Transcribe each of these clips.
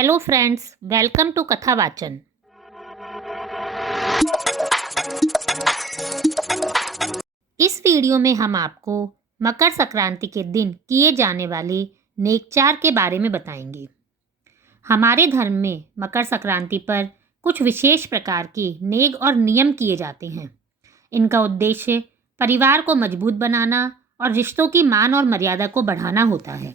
Hello friends, welcome to कथा वाचन। इस वीडियो में हम आपको मकर संक्रांति के दिन किए जाने वाले नेकचार के बारे में बताएंगे। हमारे धर्म में मकर संक्रांति पर कुछ विशेष प्रकार के नेक और नियम किए जाते हैं। इनका उद्देश्य परिवार को मजबूत बनाना और रिश्तों की मान और मर्यादा को बढ़ाना होता है।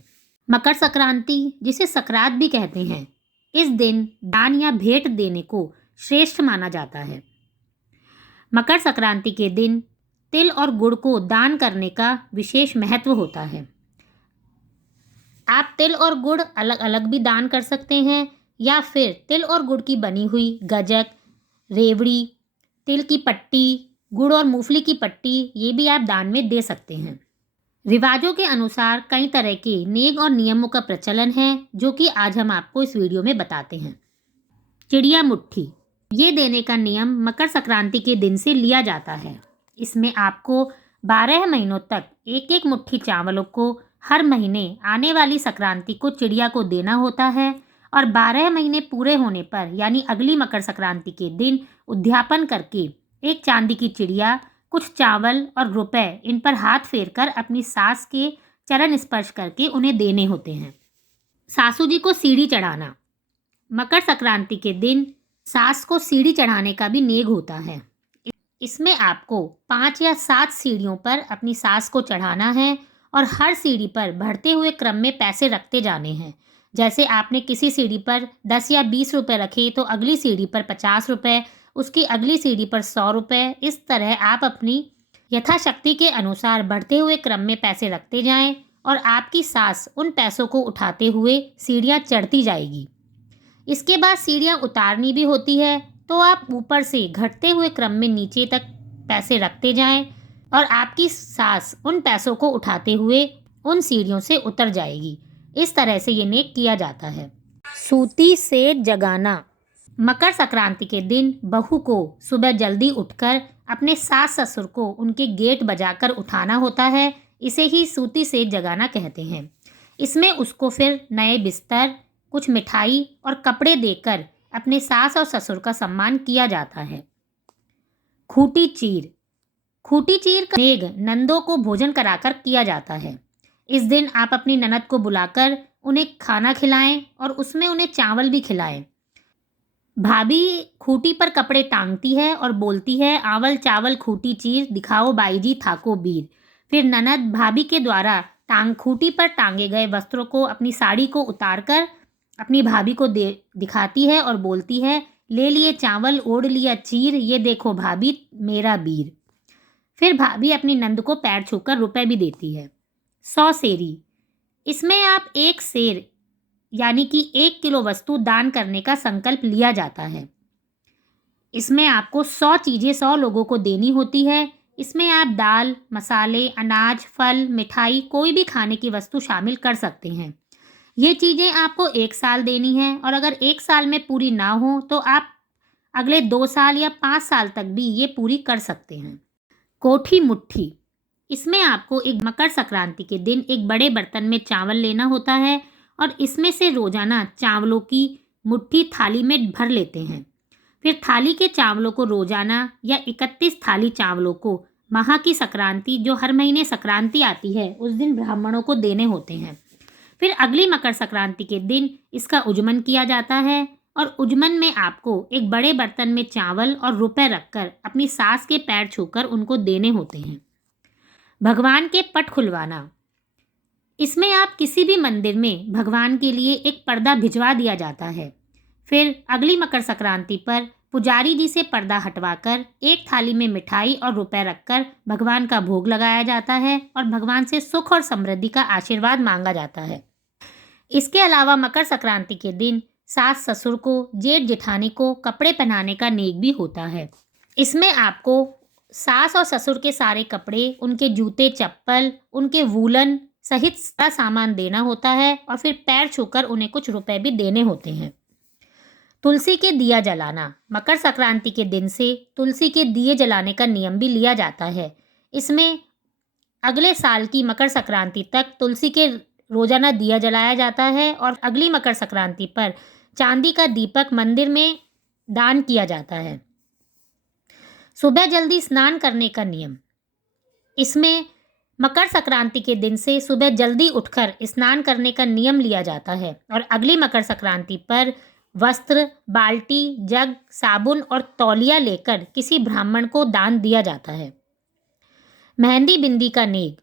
मकर संक्रांति, जिसे संक्रांत भी कहते हैं, इस दिन दान या भेंट देने को श्रेष्ठ माना जाता है। मकर संक्रांति के दिन तिल और गुड़ को दान करने का विशेष महत्व होता है। आप तिल और गुड़ अलग अलग भी दान कर सकते हैं या फिर तिल और गुड़ की बनी हुई गजक, रेवड़ी, तिल की पट्टी, गुड़ और मूंगफली की पट्टी ये भी आप दान में दे सकते हैं। रिवाजों के अनुसार कई तरह के नेम और नियमों का प्रचलन है, जो कि आज हम आपको इस वीडियो में बताते हैं। चिड़िया मुट्ठी, ये देने का नियम मकर संक्रांति के दिन से लिया जाता है। इसमें आपको 12 महीनों तक एक एक मुट्ठी चावलों को हर महीने आने वाली संक्रांति को चिड़िया को देना होता है और 12 महीने पूरे होने पर यानी अगली मकर संक्रांति के दिन उद्यापन करके एक चांदी की चिड़िया, कुछ चावल और रुपए इन पर हाथ फेरकर अपनी सास के चरण स्पर्श करके उन्हें देने होते हैं। सासू जी को सीढ़ी चढ़ाना, मकर संक्रांति के दिन सास को सीढ़ी चढ़ाने का भी नेग होता है। इसमें आपको 5 या 7 सीढ़ियों पर अपनी सास को चढ़ाना है और हर सीढ़ी पर बढ़ते हुए क्रम में पैसे रखते जाने हैं। जैसे आपने किसी सीढ़ी पर 10 या 20 रुपए रखे तो अगली सीढ़ी पर 50 रुपए, उसकी अगली सीढ़ी पर 100 रुपये। इस तरह आप अपनी यथाशक्ति के अनुसार बढ़ते हुए क्रम में पैसे रखते जाएं और आपकी सास उन पैसों को उठाते हुए सीढ़ियां चढ़ती जाएगी। इसके बाद सीढ़ियां उतारनी भी होती है, तो आप ऊपर से घटते हुए क्रम में नीचे तक पैसे रखते जाएं और आपकी सास उन पैसों को उठाते हुए उन सीढ़ियों से उतर जाएगी। इस तरह से ये नेक किया जाता है। सूती से जगाना, मकर संक्रांति के दिन बहू को सुबह जल्दी उठकर अपने सास ससुर को उनके गेट बजाकर उठाना होता है। इसे ही सूती से जगाना कहते हैं। इसमें उसको फिर नए बिस्तर, कुछ मिठाई और कपड़े देकर अपने सास और ससुर का सम्मान किया जाता है। खूटी चीर, खूटी चीर का नेग नंदों को भोजन कराकर किया जाता है। इस दिन आप अपनी ननद को बुलाकर उन्हें खाना खिलाएं और उसमें उन्हें चावल भी खिलाएं। भाभी खूटी पर कपड़े टांगती है और बोलती है, आवल चावल खूटी चीर, दिखाओ बाई जी थाको बीर। फिर ननद भाभी के द्वारा खूटी पर टांगे गए वस्त्रों को, अपनी साड़ी को उतारकर अपनी भाभी को दिखाती है और बोलती है, ले लिए चावल, ओढ़ लिया चीर, ये देखो भाभी मेरा बीर। फिर भाभी अपनी नंद को पैर छूकर रुपए भी देती है। 100 सेरी, इसमें आप एक सेर यानी कि 1 किलो वस्तु दान करने का संकल्प लिया जाता है। इसमें आपको 100 चीज़ें 100 लोगों को देनी होती है। इसमें आप दाल, मसाले, अनाज, फल, मिठाई, कोई भी खाने की वस्तु शामिल कर सकते हैं। ये चीज़ें आपको 1 साल देनी है और अगर 1 साल में पूरी ना हो तो आप अगले 2 साल या 5 साल तक भी ये पूरी कर सकते हैं। कोठी मुट्ठी, इसमें आपको एक मकर संक्रांति के दिन एक बड़े बर्तन में चावल लेना होता है और इसमें से रोजाना चावलों की मुट्ठी थाली में भर लेते हैं। फिर थाली के चावलों को रोजाना या 31 थाली चावलों को माह की संक्रांति, जो हर महीने संक्रांति आती है, उस दिन ब्राह्मणों को देने होते हैं। फिर अगली मकर संक्रांति के दिन इसका उजमन किया जाता है और उजमन में आपको एक बड़े बर्तन में चावल और रुपए रखकर अपनी सास के पैर छूकर उनको देने होते हैं। भगवान के पट खुलवाना, इसमें आप किसी भी मंदिर में भगवान के लिए एक पर्दा भिजवा दिया जाता है। फिर अगली मकर संक्रांति पर पुजारी जी से पर्दा हटवाकर एक थाली में मिठाई और रुपए रखकर भगवान का भोग लगाया जाता है और भगवान से सुख और समृद्धि का आशीर्वाद मांगा जाता है। इसके अलावा मकर संक्रांति के दिन सास ससुर को, जेठ जेठानी को कपड़े पहनाने का नेक भी होता है। इसमें आपको सास और ससुर के सारे कपड़े, उनके जूते चप्पल, उनके वूलन सहित सारा सामान देना होता है और फिर पैर छूकर उन्हें कुछ रुपए भी देने होते हैं। तुलसी के दिया जलाना, मकर संक्रांति के दिन से तुलसी के दिए जलाने का नियम भी लिया जाता है। इसमें अगले साल की मकर संक्रांति तक तुलसी के रोजाना दिया जलाया जाता है और अगली मकर संक्रांति पर चांदी का दीपक मंदिर में दान किया जाता है। सुबह जल्दी स्नान करने का नियम। इसमें मकर संक्रांति के दिन से सुबह जल्दी उठकर स्नान करने का नियम लिया जाता है और अगली मकर संक्रांति पर वस्त्र, बाल्टी, जग, साबुन और तौलिया लेकर किसी ब्राह्मण को दान दिया जाता है। मेहंदी बिंदी का नेग।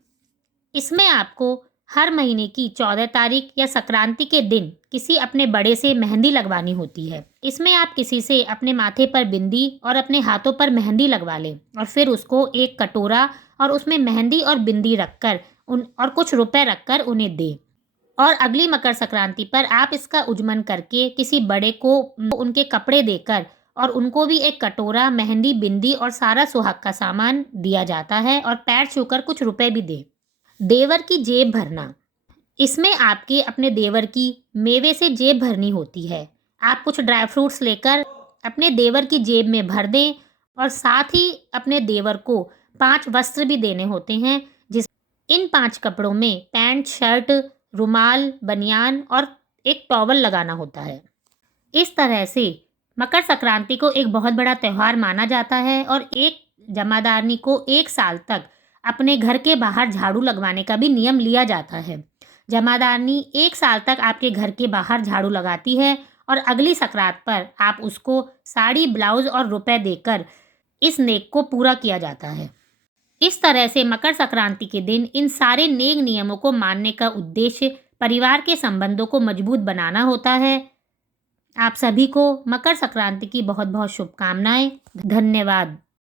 इसमें आपको हर महीने की 14 तारीख या संक्रांति के दिन किसी अपने बड़े से मेहंदी लगवानी होती है। इसमें आप किसी से अपने माथे पर बिंदी और अपने हाथों पर मेहंदी लगवा लें और फिर उसको एक कटोरा और उसमें मेहंदी और बिंदी रखकर और कुछ रुपए रखकर उन्हें दें। और अगली मकर संक्रांति पर आप इसका उज्जमन करके किसी बड़े को उनके कपड़े देकर और उनको भी एक कटोरा, मेहंदी, बिंदी और सारा सुहाग का सामान दिया जाता है और पैर छूकर कुछ रुपए भी दें। देवर की जेब भरना। इसमें आपके अपने देवर की मेवे से जेब भरनी होती है। आप कुछ ड्राई फ्रूट्स लेकर अपने देवर की जेब में भर दें और साथ ही अपने देवर को 5 वस्त्र भी देने होते हैं। इन 5 कपड़ों में पैंट, शर्ट, रुमाल, बनियान और एक टॉवल लगाना होता है। इस तरह से मकर संक्रांति को एक बहुत बड़ा त्यौहार माना जाता है और एक जमादारनी को 1 साल तक अपने घर के बाहर झाड़ू लगवाने का भी नियम लिया जाता है। जमादारनी 1 साल तक आपके घर के बाहर झाड़ू लगाती है और अगली संक्रांत पर आप उसको साड़ी, ब्लाउज और रुपए देकर इस नेक को पूरा किया जाता है। इस तरह से मकर संक्रांति के दिन इन सारे नेक नियमों को मानने का उद्देश्य परिवार के संबंधों को मजबूत बनाना होता है। आप सभी को मकर संक्रांति की बहुत बहुत शुभकामनाएं। धन्यवाद।